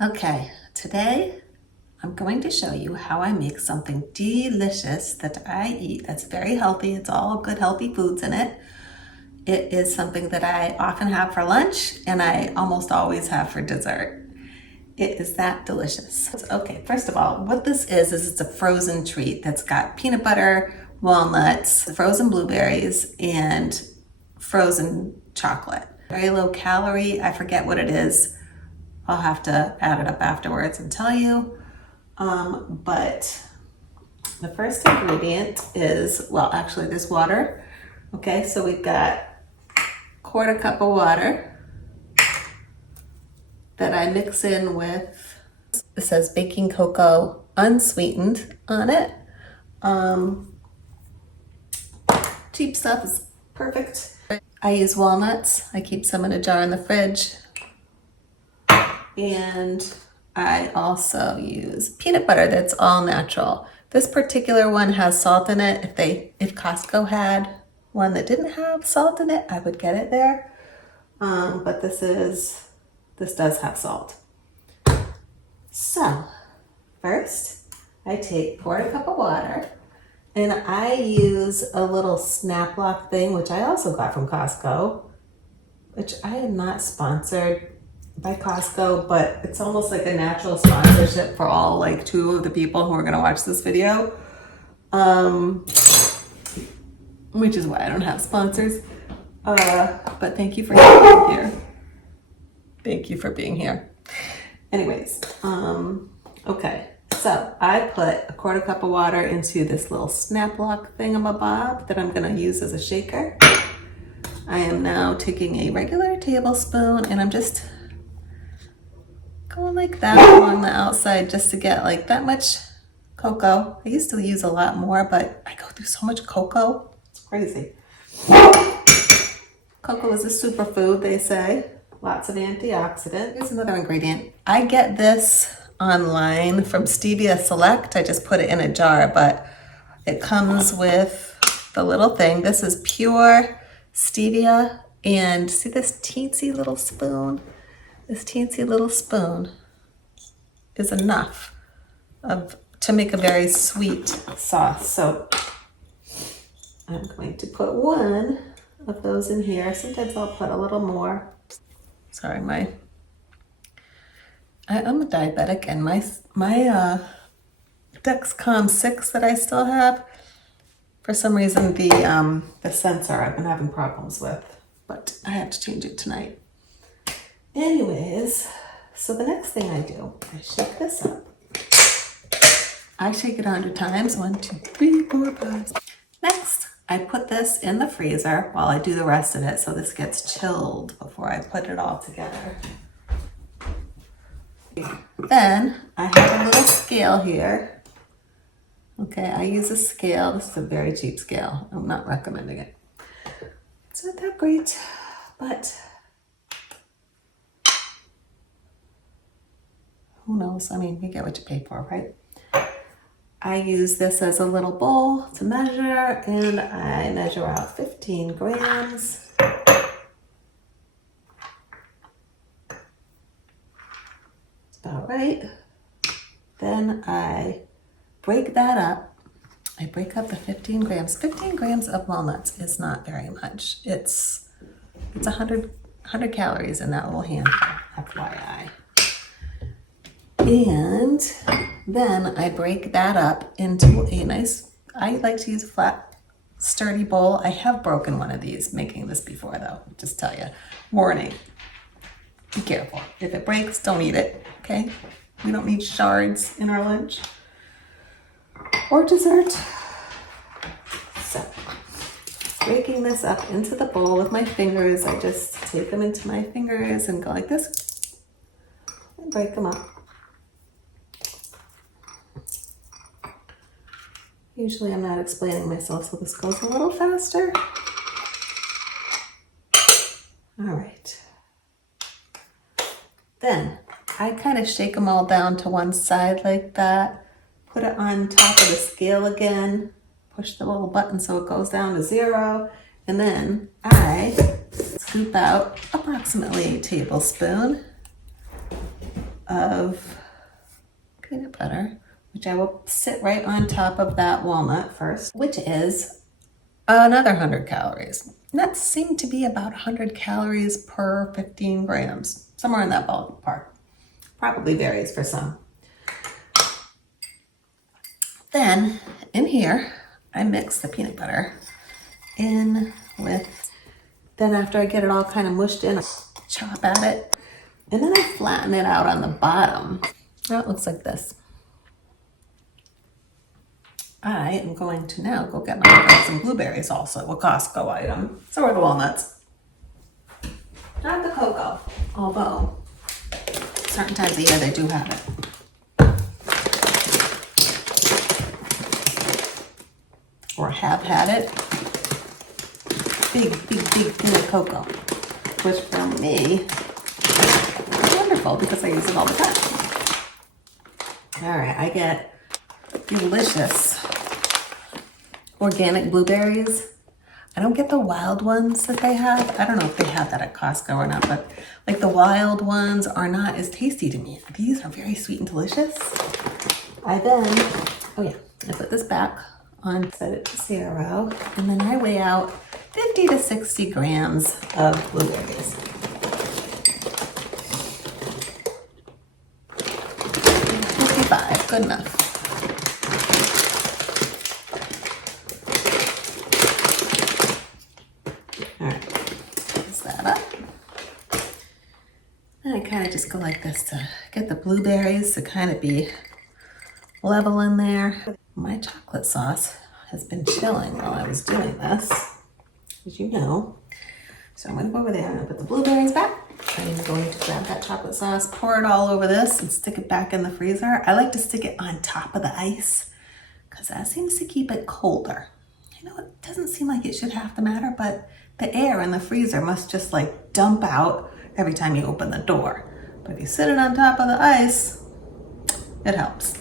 Okay, today I'm going to show you how I make something delicious that I eat that's very healthy. It's all good healthy foods in it. It is something that I often have for lunch and I almost always have for dessert. It is that delicious. Okay, first of all, what this is it's a frozen treat that's got peanut butter, walnuts, frozen blueberries, and frozen chocolate. Very low calorie. I forget what it is. I'll have to add it up afterwards and tell you. But the first ingredient is, well, actually there's water. Okay, so we've got 1/4 cup of water that I mix in with, it says baking cocoa unsweetened on it. Cheap stuff is perfect. I use walnuts. I keep some in a jar in the fridge. And I also use peanut butter that's all natural. This particular one has salt in it. If Costco had one that didn't have salt in it, I would get it there. But this does have salt. So first I take 1/4 cup of water and I use a little snap lock thing, which I also got from Costco, which I am not sponsored by Costco, but it's almost like a natural sponsorship for all like 2 of the people who are going to watch this video, which is why I don't have sponsors. But thank you for being here. Thank you for being here. Anyways, okay, so I put 1/4 cup of water into this little snap lock thingamabob that I'm going to use as a shaker. I am now taking a regular tablespoon and I'm just going like that along the outside just to get like that much cocoa. I used to use a lot more, but I go through so much cocoa. It's crazy. Cocoa is a superfood, they say. Lots of antioxidants. Here's another ingredient. I get this online from Stevia Select. I just put it in a jar, but it comes with the little thing. This is pure stevia. And see this teensy little spoon? This teensy little spoon is enough to make a very sweet sauce. So I'm going to put 1 of those in here. Sometimes I'll put a little more. Sorry, I'm a diabetic and my Dexcom 6 that I still have, for some reason the sensor I've been having problems with, but I have to change it tonight. Anyways, so the next thing I do, I shake this up. I shake it 100 times. 1, 2, 3, 4, 5. Next, I put this in the freezer while I do the rest of it, so this gets chilled before I put it all together. Then I have a little scale here. Okay, I use a scale. This is a very cheap scale. I'm not recommending it. It's not that great, but who knows? I mean, you get what you pay for, right? I use this as a little bowl to measure, and I measure out 15 grams. That's about right. Then I break that up. I break up the 15 grams. 15 grams of walnuts is not very much. It's 100 calories in that little handful, FYI. And then I break that up into a nice, I like to use a flat, sturdy bowl. I have broken one of these making this before though, just tell you. Warning, be careful. If it breaks, don't eat it, okay? We don't need shards in our lunch or dessert. So, breaking this up into the bowl with my fingers, I just take them into my fingers and go like this and break them up. Usually I'm not explaining myself, so this goes a little faster. All right. Then I kind of shake them all down to one side like that, put it on top of the scale again, push the little button so it goes down to 0, and then I scoop out approximately a tablespoon of peanut butter, which I will sit right on top of that walnut first, which is another 100 calories. And that seemed to be about 100 calories per 15 grams, somewhere in that ballpark. Probably varies for some. Then in here, I mix the peanut butter in with, then after I get it all kind of mushed in, I chop at it, and then I flatten it out on the bottom. Now it looks like this. I am going to now go get my some blueberries also, a Costco item. So are the walnuts. Not the cocoa, although certain times of year they do have it. Or have had it. Big tin of cocoa, which for me is wonderful because I use it all the time. All right, I get delicious organic blueberries. I don't get the wild ones that they have. I don't know if they have that at Costco or not, but like the wild ones are not as tasty to me. These are very sweet and delicious. I put this back on, set it to 0, and then I weigh out 50 to 60 grams of blueberries. 55, good enough. All right, close that up. And I kind of just go like this to get the blueberries to kind of be level in there. My chocolate sauce has been chilling while I was doing this, as you know. So I'm gonna go over there and put the blueberries back. I'm going to grab that chocolate sauce, pour it all over this, and stick it back in the freezer. I like to stick it on top of the ice because that seems to keep it colder. I know it doesn't seem like it should have to matter, but the air in the freezer must just like dump out every time you open the door. But if you sit it on top of the ice, it helps.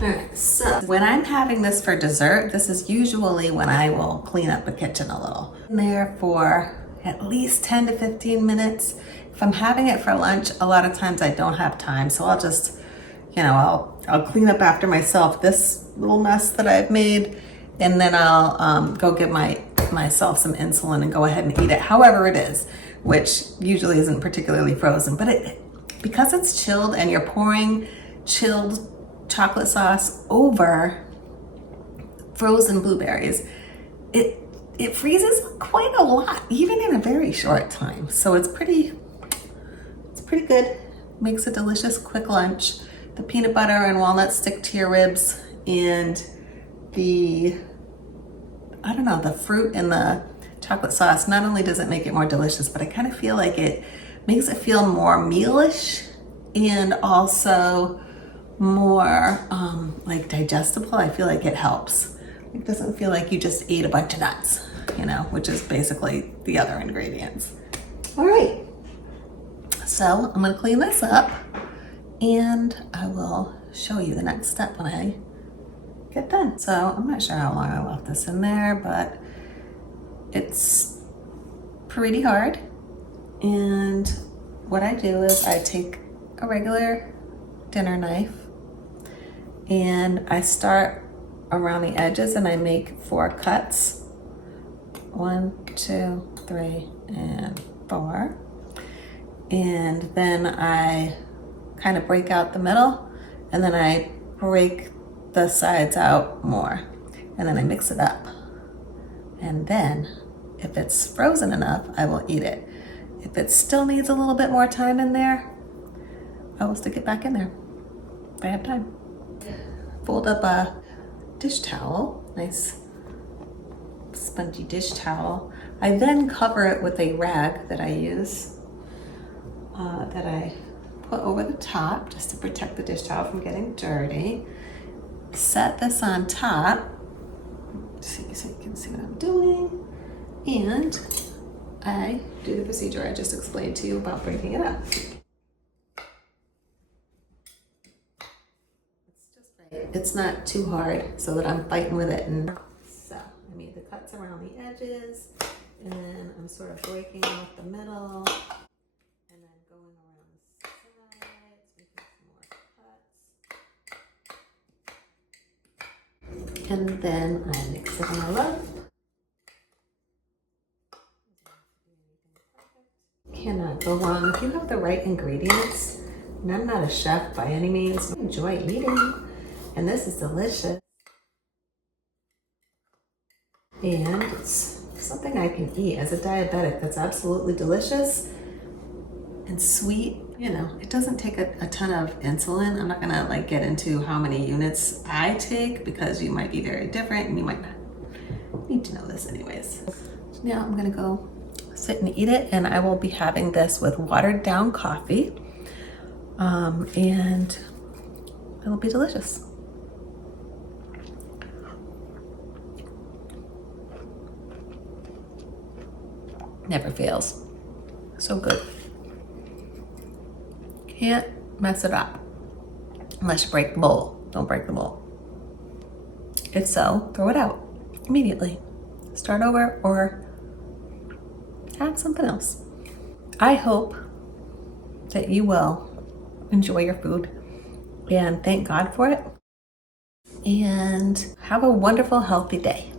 Alright, so when I'm having this for dessert, this is usually when I will clean up the kitchen a little. In there for at least 10 to 15 minutes. If I'm having it for lunch, a lot of times I don't have time, so I'll just, I'll clean up after myself this little mess that I've made, and then I'll go get myself some insulin and go ahead and eat it however it is, which usually isn't particularly frozen. But because it's chilled and you're pouring chilled chocolate sauce over frozen blueberries, it freezes quite a lot, even in a very short time. So it's pretty good. Makes a delicious quick lunch. The peanut butter and walnuts stick to your ribs, and the fruit in the chocolate sauce, not only does it make it more delicious, but I kind of feel like it makes it feel more mealish and also more like digestible. I feel like it helps. It doesn't feel like you just ate a bunch of nuts, which is basically the other ingredients. All right, so I'm gonna clean this up and I will show you the next step when I get done. So I'm not sure how long I left this in there, but it's pretty hard. And what I do is I take a regular dinner knife and I start around the edges and I make 4 cuts. 1, 2, 3, and 4. And then I kind of break out the middle, and then I break the sides out more, and then I mix it up. And then if it's frozen enough, I will eat it. If it still needs a little bit more time in there, I will stick it back in there if I have time. Fold up a dish towel, nice spongy dish towel. I then cover it with a rag that I use, that I put over the top just to protect the dish towel from getting dirty. Set this on top, so you can see what I'm doing, and I do the procedure I just explained to you about breaking it up. It's not too hard so that I'm fighting with it. And so I made the cuts around the edges, And then I'm sort of breaking out the middle and then going around the sides, making some more cuts. And then I mix it all up. Cannot go wrong if you have the right ingredients. And I'm not a chef by any means. I enjoy eating, and this is delicious. And it's something I can eat as a diabetic that's absolutely delicious and sweet. You know, it doesn't take a ton of insulin. I'm not gonna like get into how many units I take because you might be very different and you might not need to know this anyways. Now I'm gonna go sit and eat it, and I will be having this with watered down coffee, and it'll be delicious. Never fails. So good. Can't mess it up unless you break the bowl. Don't break the bowl. If so, throw it out immediately. Start over or add something else. I hope that you will enjoy your food and thank God for it, and have a wonderful, healthy day.